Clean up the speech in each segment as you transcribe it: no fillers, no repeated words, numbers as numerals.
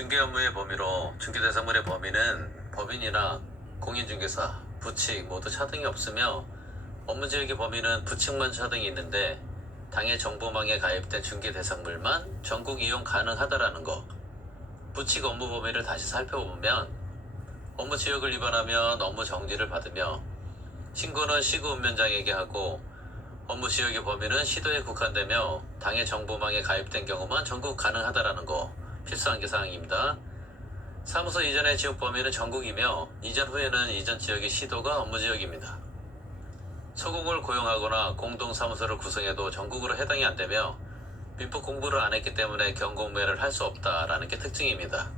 중개 업무의 범위로 중개 대상물의 범위는 법인이나 공인중개사, 부칙 모두 차등이 없으며 업무지역의 범위는 부칙만 차등이 있는데 당해 정보망에 가입된 중개 대상물만 전국 이용 가능하다라는 거. 부칙 업무 범위를 다시 살펴보면 업무지역을 위반하면 업무 정지를 받으며 신고는 시구 운면장에게 하고 업무지역의 범위는 시도에 국한되며 당해 정보망에 가입된 경우만 전국 가능하다라는 거. 필수 암기사항입니다. 사무소 이전의 지역 범위는 전국이며 이전 후에는 이전 지역의 시도가 업무지역입니다. 소공을 고용하거나 공동사무소를 구성해도 전국으로 해당이 안되며 민법 공부를 안했기 때문에 경공매를 할 수 없다라는 게 특징입니다.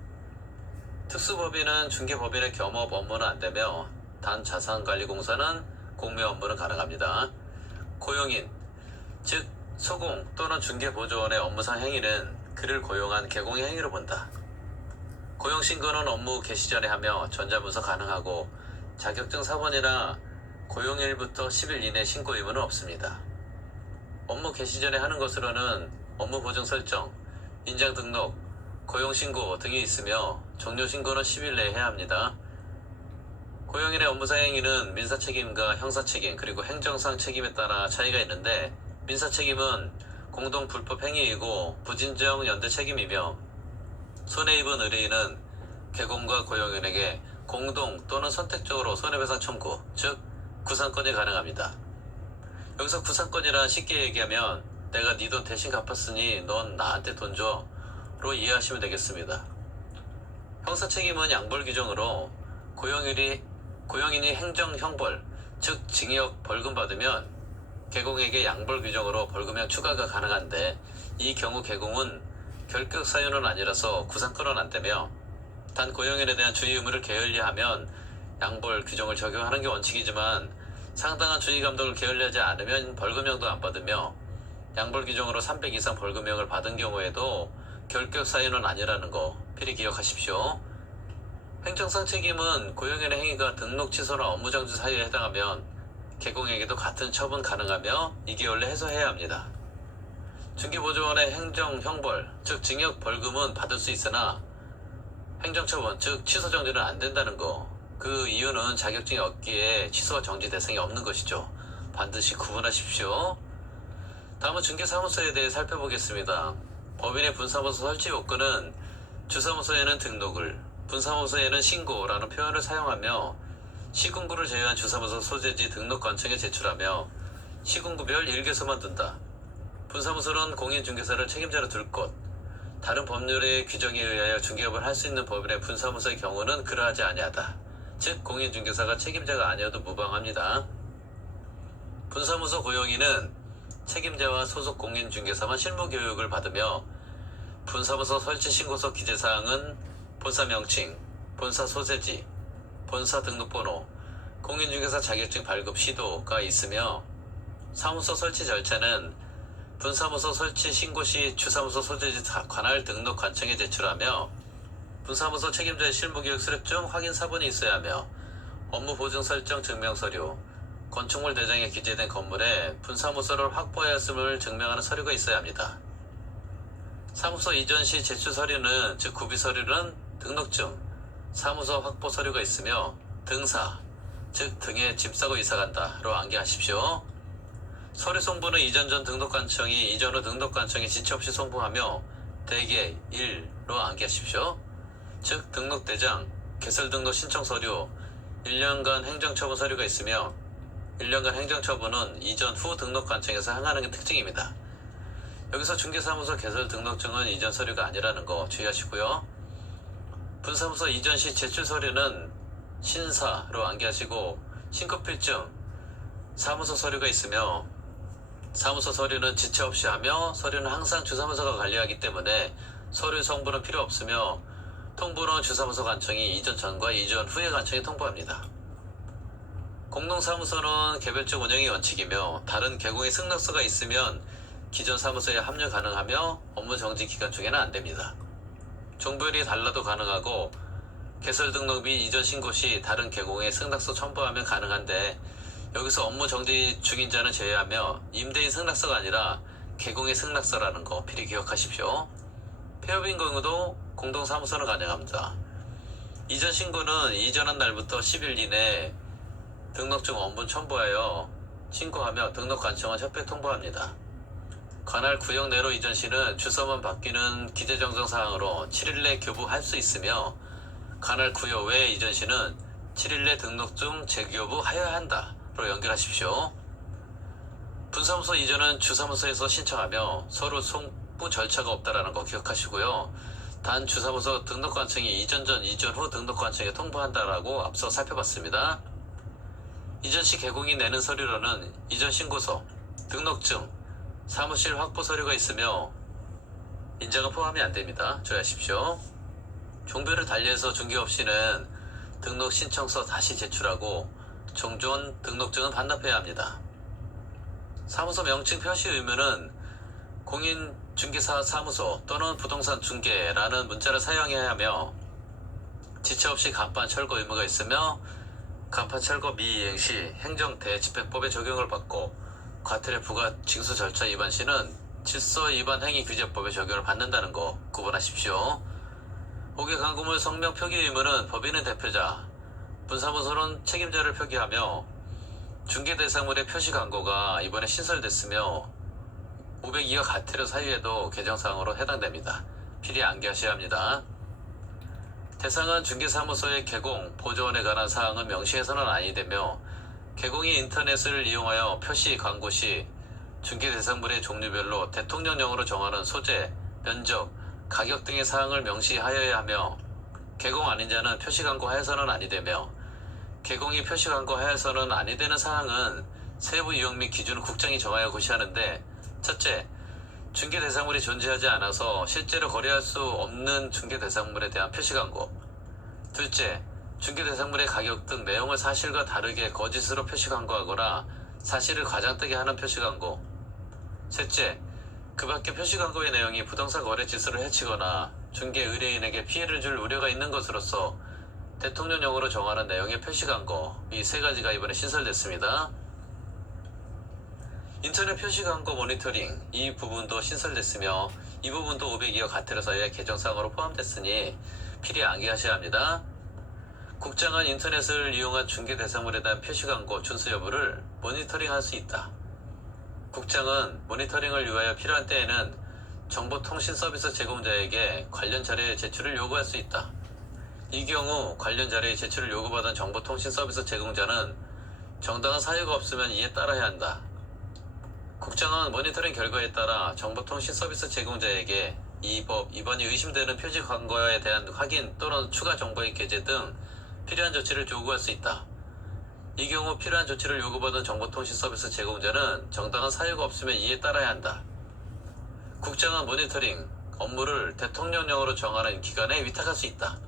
특수법인은 중개법인의 겸업 업무는 안되며 단 자산관리공사는 공매 업무는 가능합니다. 고용인, 즉 소공 또는 중개보조원의 업무상 행위는 그를 고용한 개공의 행위로 본다. 고용신고는 업무 개시 전에 하며 전자문서 가능하고 자격증 사본이나 고용일부터 10일 이내 신고 의무는 없습니다. 업무 개시 전에 하는 것으로는 업무 보증 설정, 인장 등록, 고용신고 등이 있으며 종료신고는 10일 내에 해야 합니다. 고용인의 업무상 행위는 민사책임과 형사책임 그리고 행정상 책임에 따라 차이가 있는데 민사책임은 공동 불법 행위이고 부진정 연대 책임이며 손해입은 의뢰인은 개공과 고용인에게 공동 또는 선택적으로 손해배상 청구, 즉 구상권이 가능합니다. 여기서 구상권이란 쉽게 얘기하면 내가 네 돈 대신 갚았으니 넌 나한테 돈 줘로 이해하시면 되겠습니다. 형사책임은 양벌 규정으로 고용인이 행정형벌, 즉 징역 벌금 받으면 개공에게 양벌 규정으로 벌금형 추가가 가능한데 이 경우 개공은 결격 사유는 아니라서 구상권은 안되며 단 고용인에 대한 주의 의무를 게을리하면 양벌 규정을 적용하는 게 원칙이지만 상당한 주의 감독을 게을리하지 않으면 벌금형도 안 받으며 양벌 규정으로 300 이상 벌금형을 받은 경우에도 결격 사유는 아니라는 거 필히 기억하십시오. 행정상 책임은 고용인의 행위가 등록 취소나 업무정지 사유에 해당하면 개공에게도 같은 처분 가능하며 2개월 내 해소해야 합니다. 중개보조원의 행정형벌, 즉 징역 벌금은 받을 수 있으나 행정처분, 즉 취소정지는 안 된다는 거. 그 이유는 자격증이 없기에 취소와 정지 대상이 없는 것이죠. 반드시 구분하십시오. 다음은 중개사무소에 대해 살펴보겠습니다. 법인의 분사무소 설치 요건은 주사무소에는 등록을, 분사무소에는 신고라는 표현을 사용하며 시군구를 제외한 주사무소 소재지 등록관청에 제출하며 시군구별 1개소만 둔다. 분사무소는 공인중개사를 책임자로 둘 것. 다른 법률의 규정에 의하여 중개업을 할 수 있는 법인의 분사무소의 경우는 그러하지 아니하다. 즉 공인중개사가 책임자가 아니어도 무방합니다. 분사무소 고용인은 책임자와 소속 공인중개사만 실무교육을 받으며 분사무소 설치 신고서 기재사항은 본사 명칭, 본사 소재지, 본사 등록번호, 공인중개사 자격증 발급 시도가 있으며 사무소 설치 절차는 분사무소 설치 신고 시 주사무소 소재지 관할 등록 관청에 제출하며 분사무소 책임자의 실무교육 수료증 확인 사본이 있어야 하며 업무 보증 설정 증명서류, 건축물 대장에 기재된 건물에 분사무소를 확보하였음을 증명하는 서류가 있어야 합니다. 사무소 이전 시 제출 서류는 즉 구비 서류는 등록증, 사무소 확보 서류가 있으며 등사, 즉 등에 짐 싸고 이사간다로 암기하십시오. 서류 송부는 이전 전 등록관청이 이전 후 등록관청에 지체 없이 송부하며 대개 1로 암기하십시오. 즉 등록대장, 개설등록 신청 서류, 1년간 행정처분 서류가 있으며 1년간 행정처분은 이전 후 등록관청에서 행하는 게 특징입니다. 여기서 중개사무소 개설등록증은 이전 서류가 아니라는 거 주의하시고요. 분사무소 이전 시 제출 서류는 신사로 암기하시고 신고필증, 사무소 서류가 있으며 사무소 서류는 지체 없이 하며 서류는 항상 주사무소가 관리하기 때문에 서류 송부는 필요 없으며 통보는 주사무소 관청이 이전 전과 이전 후에 관청에 통보합니다. 공동사무소는 개별적 운영이 원칙이며 다른 개공의 승낙서가 있으면 기존 사무소에 합류 가능하며 업무 정지 기간 중에는 안됩니다. 종별이 달라도 가능하고 개설 등록 및 이전 신고 시 다른 개공에 승낙서 첨부하면 가능한데 여기서 업무 정지 중인 자는 제외하며 임대인 승낙서가 아니라 개공의 승낙서라는 거 필히 기억하십시오. 폐업인 경우도 공동사무소는 가능합니다. 이전 신고는 이전한 날부터 10일 이내 등록증 원본 첨부하여 신고하며 등록 관청은 협회 통보합니다. 관할 구역 내로 이전 시는 주소만 바뀌는 기재정정 사항으로 7일 내 교부할 수 있으며 관할 구역 외 이전 시는 7일 내 등록증 재교부 하여야 한다로 연결하십시오. 분사무소 이전은 주사무소에서 신청하며 서로 송부 절차가 없다라는 거 기억하시고요. 단 주사무소 등록관청이 이전 전 이전 후 등록관청에 통보한다라고 앞서 살펴봤습니다. 이전 시 개공이 내는 서류로는 이전 신고서, 등록증, 사무실 확보 서류가 있으며 인장은 포함이 안됩니다. 주의하십시오. 종별을 달리해서 중개 없이는 등록 신청서 다시 제출하고 종전 등록증은 반납해야 합니다. 사무소 명칭 표시 의무는 공인중개사 사무소 또는 부동산 중개라는 문자를 사용해야 하며 지체 없이 간판 철거 의무가 있으며 간판 철거 미이행 시 행정대집행법의 적용을 받고 과태료 부과 징수 절차 위반 시는 질서 위반 행위 규제법의 적용을 받는다는 거 구분하십시오. 고객 광고물 성명 표기 의무는 법인은 대표자, 분사무소는 책임자를 표기하며 중개 대상물의 표시 광고가 이번에 신설됐으며 502와 과태료 사유에도 개정사항으로 해당됩니다. 필히 암기하셔야 합니다. 대상은 중개사무소의 개공, 보조원에 관한 사항은 명시해서는 아니되며 개공이 인터넷을 이용하여 표시 광고 시 중개 대상물의 종류별로 대통령령으로 정하는 소재, 면적, 가격 등의 사항을 명시하여야 하며 개공 아닌 자는 표시 광고 하여서는 아니되며 개공이 표시 광고 하여서는 아니되는 사항은 세부 유형 및 기준을 국장이 정하여 고시하는데 첫째, 중개 대상물이 존재하지 않아서 실제로 거래할 수 없는 중개 대상물에 대한 표시 광고. 둘째, 중개 대상물의 가격 등 내용을 사실과 다르게 거짓으로 표시 광고하거나 사실을 과장되게 하는 표시 광고. 셋째, 그 밖에 표시 광고의 내용이 부동산 거래 질서를 해치거나 중개 의뢰인에게 피해를 줄 우려가 있는 것으로서 대통령령으로 정하는 내용의 표시 광고. 이 세 가지가 이번에 신설됐습니다. 인터넷 표시 광고 모니터링 이 부분도 신설됐으며 이 부분도 502와 과태료 사유의 개정사항으로 포함됐으니 필히 암기하셔야 합니다. 국장은 인터넷을 이용한 중개 대상물에 대한 표시 광고 준수 여부를 모니터링할 수 있다. 국장은 모니터링을 위하여 필요한 때에는 정보통신 서비스 제공자에게 관련 자료의 제출을 요구할 수 있다. 이 경우 관련 자료의 제출을 요구받은 정보통신 서비스 제공자는 정당한 사유가 없으면 이에 따라야 한다. 국장은 모니터링 결과에 따라 정보통신 서비스 제공자에게 이 법 위반이 의심되는 표시 광고에 대한 확인 또는 추가 정보의 게재 등 필요한 조치를 요구할 수 있다. 이 경우 필요한 조치를 요구받은 정보통신 서비스 제공자는 정당한 사유가 없으면 이에 따라야 한다. 국장은 모니터링 업무를 대통령령으로 정하는 기관에 위탁할 수 있다.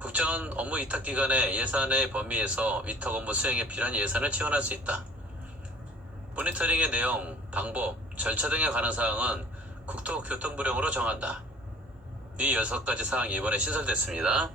국장은 업무 위탁기관의 예산의 범위에서 위탁 업무 수행에 필요한 예산을 지원할 수 있다. 모니터링의 내용, 방법, 절차 등에 관한 사항은 국토교통부령으로 정한다. 이 6가지 사항이 이번에 신설됐습니다.